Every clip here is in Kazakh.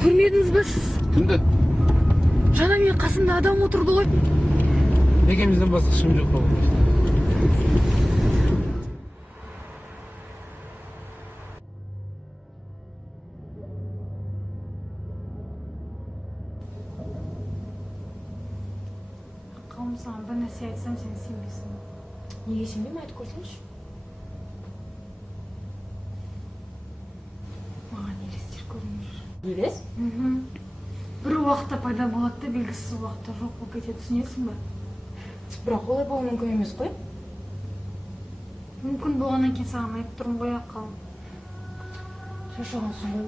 Көрмедіңіз бе сіз? Кімді? Жаңа мен қасымда адам отырды ғой. Екеумізден басқа ешкім жоқ қой. Қауым саған бір нәрсе айтсам, сен сенбейсің. Неге сенбеймін, айтып көрсеңші. Маған елестер көрініп жүр. Елес? Бір уақытта пайда болады да, белгісіз уақытта жоқ болып кетеді, түсінесің ба? Бірақ олай болуы мүмкін емес қой. Мүмкін болғаннан кейін саған айтып тұрмын ғой, аққалым. Шаршағансың ғой.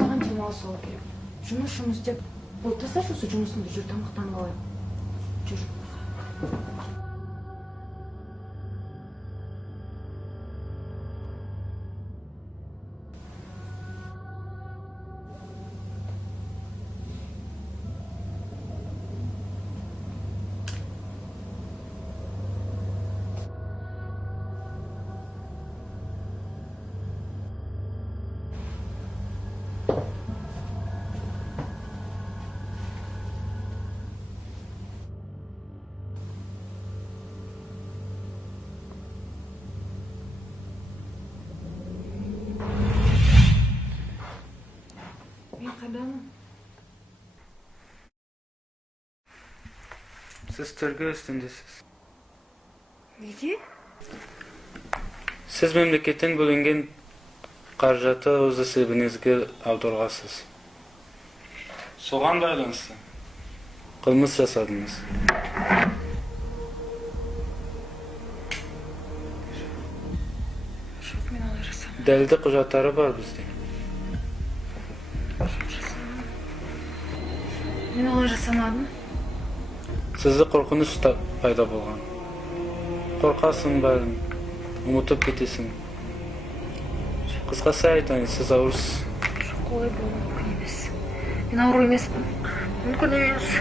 Саған демалыс алу керек. Жұмыс деп. Ол тасташы осы жұмысыңды, жүр тамақтанып алайық. Жүр. Мен қайдамын? Сіз тергеу үстіндесіз. Неге? Сіз мемлекеттен бөлінген қаржаты өз есебіңізге аударғансыз. Соған байланысты қылмыс жасадыңыз. Жоқ, мен олай жасамадым. Дәлелді құжаттары бар бізде. Мен олай жасамадым. Сізді қорқыныш пайда болған. Қорқасың бәрін, ұмытып кетесің. Қысқасы айтайын, сіз аурусыз. Жоқ, олай болуы мүмкін емес. Мен ауру емеспін. Мүмкін емес.